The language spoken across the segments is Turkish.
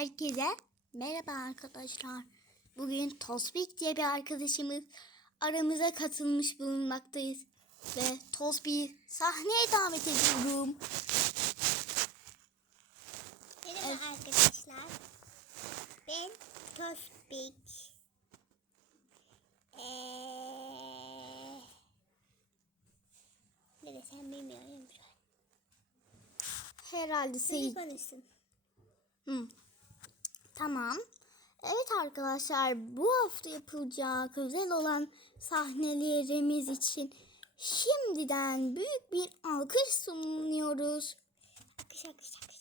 Herkese merhaba arkadaşlar. Bugün Tospik diye bir arkadaşımız aramıza katılmış bulunmaktayız. Ve Tospik'i sahneye davet ediyorum. Merhaba arkadaşlar. Ben Tospik. Eee... Ne desem bilmiyorum şu an. Herhalde Siz Seyit. konuşsun. Hı. Tamam. Evet arkadaşlar bu hafta yapılacak özel olan sahnelerimiz için şimdiden büyük bir alkış sunuyoruz. Akış akış akış.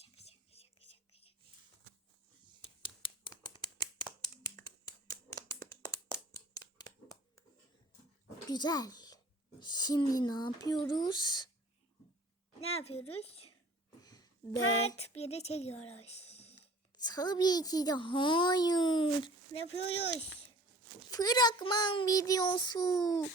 Güzel. Şimdi ne yapıyoruz? Ne yapıyoruz? Ve Part 1'i çekiyoruz. Tabii ki de hayır. Ne yapıyoruz? Fragman videosu.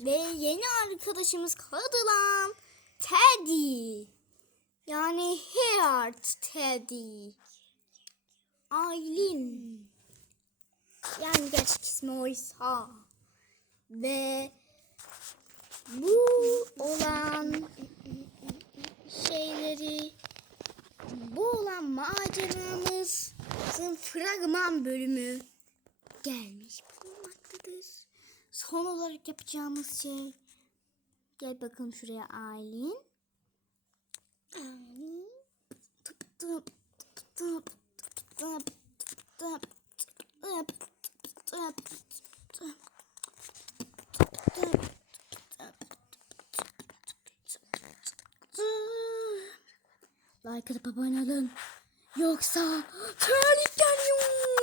Ve yeni arkadaşımız katılan Teddy. Yani Heart Teddy. Aylin. İsmi oysa. Ve bu olan şeyleri bu olan maceramızın fragman bölümü gelmiş bulunmaktadır. Son olarak yapacağımız şey gel bakalım şuraya Aylin. Tıp tıp tıp tıp tıp tıp tıp Like atıp abone. Yoksa terlik geliyor.